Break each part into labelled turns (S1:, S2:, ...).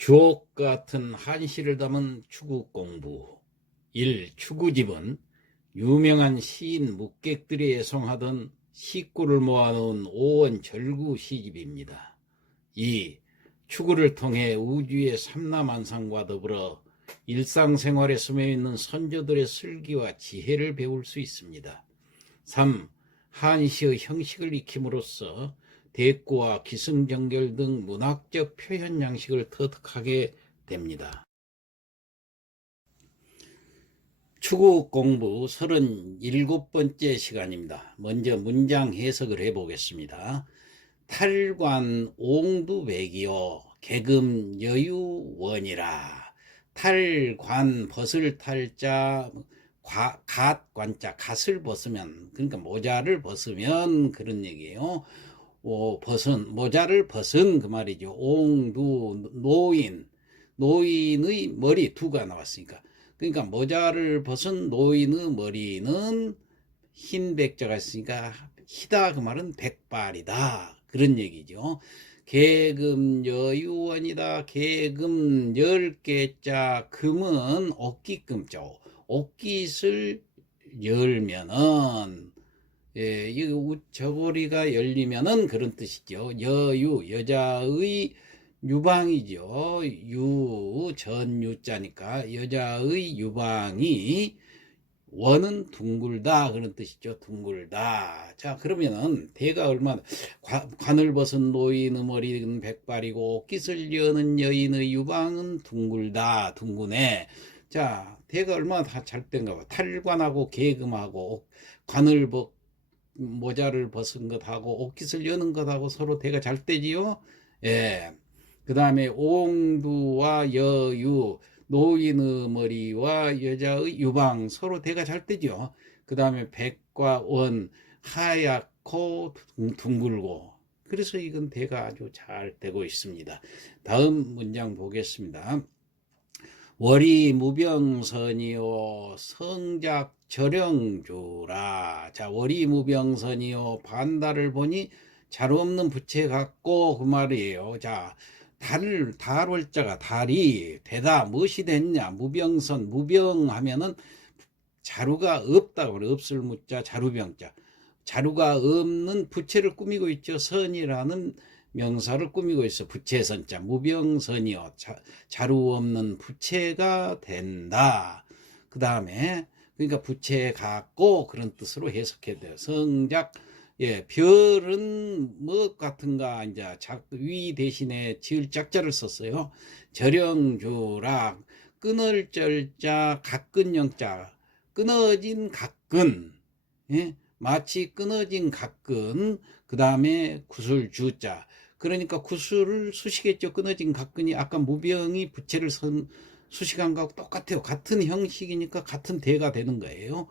S1: 주옥 같은 한시를 담은 추구 공부. 1. 추구집은 유명한 시인 묵객들이 애송하던 시구를 모아놓은 오원 절구 시집입니다. 2. 추구를 통해 우주의 삼라만상과 더불어 일상생활에 스며있는 선조들의 슬기와 지혜를 배울 수 있습니다. 3. 한시의 형식을 익힘으로써 대꾸와 기승전결 등 문학적 표현 양식을 터득하게 됩니다. 추구 공부 37번째 시간입니다. 먼저 문장 해석을 해보겠습니다. 탈관 옹두백이요 개금 여유원이라 탈관 벗을 탈자 과, 갓 관자 갓을 벗으면 그러니까 모자를 벗으면 그런 얘기예요. 오, 벗은 모자를 벗은 그 말이죠. 옹두 노인 노인의 머리 두가 나왔으니까 그러니까 모자를 벗은 노인의 머리는 흰 백자가 있으니까 희다 그 말은 백발이다 그런 얘기죠. 개금 여유원이다. 개금 열 개자 금은 옷깃금자 옷깃을 열면은 예, 이 저고리가 열리면은 그런 뜻이죠. 여유 여자의 유방이죠. 유 전유자니까 여자의 유방이 원은 둥글다 그런 뜻이죠. 둥글다. 자 그러면은 대가 얼마나 관을 벗은 노인의 머리는 백발이고 깃을 여는 여인의 유방은 둥글다 둥근해. 자 대가 얼마나 다잘 된가 봐. 탈관하고 개금하고 관을 벗 모자를 벗은 것하고 옷깃을 여는 것하고 서로 대가 잘 되지요. 예. 그 다음에 옹두와 여유, 노인의 머리와 여자의 유방 서로 대가 잘 되죠. 그 다음에 백과 원, 하얗고 둥글고 그래서 이건 대가 아주 잘 되고 있습니다. 다음 문장 보겠습니다. 월이 무병선이요 성작 절영주라. 자 월이 무병선이요 반달을 보니 잘 없는 부채 같고 그 말이에요. 자 달을 달월자가 달이 되다 무엇이 됐냐? 무병선 무병하면은 자루가 없다고 그래. 없을 무자 자루병자. 자루가 없는 부채를 꾸미고 있죠. 선이라는 명사를 꾸미고 있어. 부채선자. 무병선이요 자, 자루 없는 부채가 된다. 그 다음에 그러니까 부채 같고 그런 뜻으로 해석해야 돼요. 성작. 예 별은 뭐 같은가 이제 작, 위 대신에 지을 짝자를 썼어요. 절영주락. 끊을 절자 각근 영자. 끊어진 각근 예? 마치 끊어진 각근 그 다음에 구슬 주자 그러니까 구슬을 수식했죠. 끊어진 각근이 아까 무병이 부채를 선 수식한 거하고 똑같아요. 같은 형식이니까 같은 대가 되는 거예요.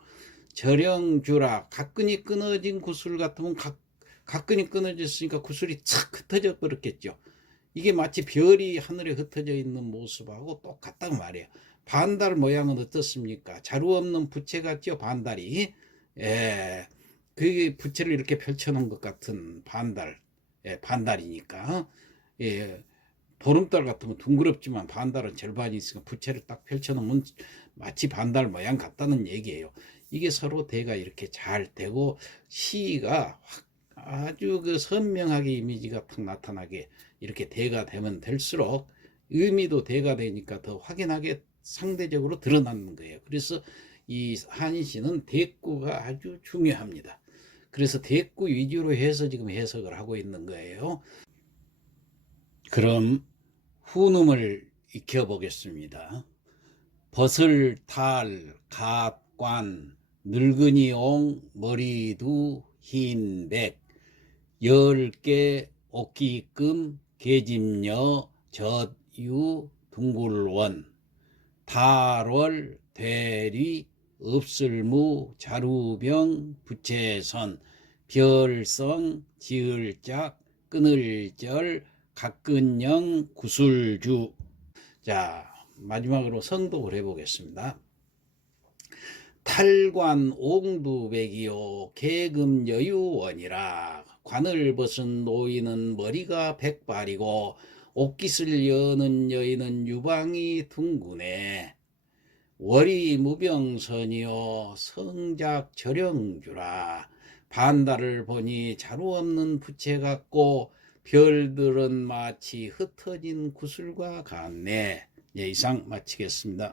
S1: 절영주라 각근이 끊어진 구슬 같으면 각, 각근이 끊어졌으니까 구슬이 착 흩어져 버렸겠죠. 이게 마치 별이 하늘에 흩어져 있는 모습하고 똑같다고 말이에요. 반달 모양은 어떻습니까? 자루 없는 부채 같죠? 반달이. 예. 그게 부채를 이렇게 펼쳐놓은 것 같은 반달. 예, 반달이니까 예, 보름달 같으면 둥그럽지만 반달은 절반이 있으니까 부채를 딱 펼쳐놓으면 마치 반달 모양 같다는 얘기예요. 이게 서로 대가 이렇게 잘 되고 시가 확 아주 그 선명하게 이미지가 탁 나타나게 이렇게 대가 되면 될수록 의미도 대가 되니까 더 확연하게 상대적으로 드러나는 거예요. 그래서 이 한시는 대구가 아주 중요합니다. 그래서 대구 위주로 해서 지금 해석을 하고 있는 거예요. 그럼 후음을 익혀 보겠습니다. 벗을 탈, 갓관, 늙은이 옹, 머리두, 흰 백, 열개, 옷기금, 계집녀, 젖 유, 둥굴원, 달월, 대리, 없을무, 자루병, 부채선, 별성, 지을짝, 끊을절, 각근영, 구술주. 자, 마지막으로 성독을 해보겠습니다. 탈관 옹두백이요 계금 여유원이라 관을 벗은 노인은 머리가 백발이고 옥깃을 여는 여인은 유방이 둥근해 월이 무병선이요 성작 절영주라 반달을 보니 자루 없는 부채 같고 별들은 마치 흩어진 구슬과 같네. 예, 이상 마치겠습니다.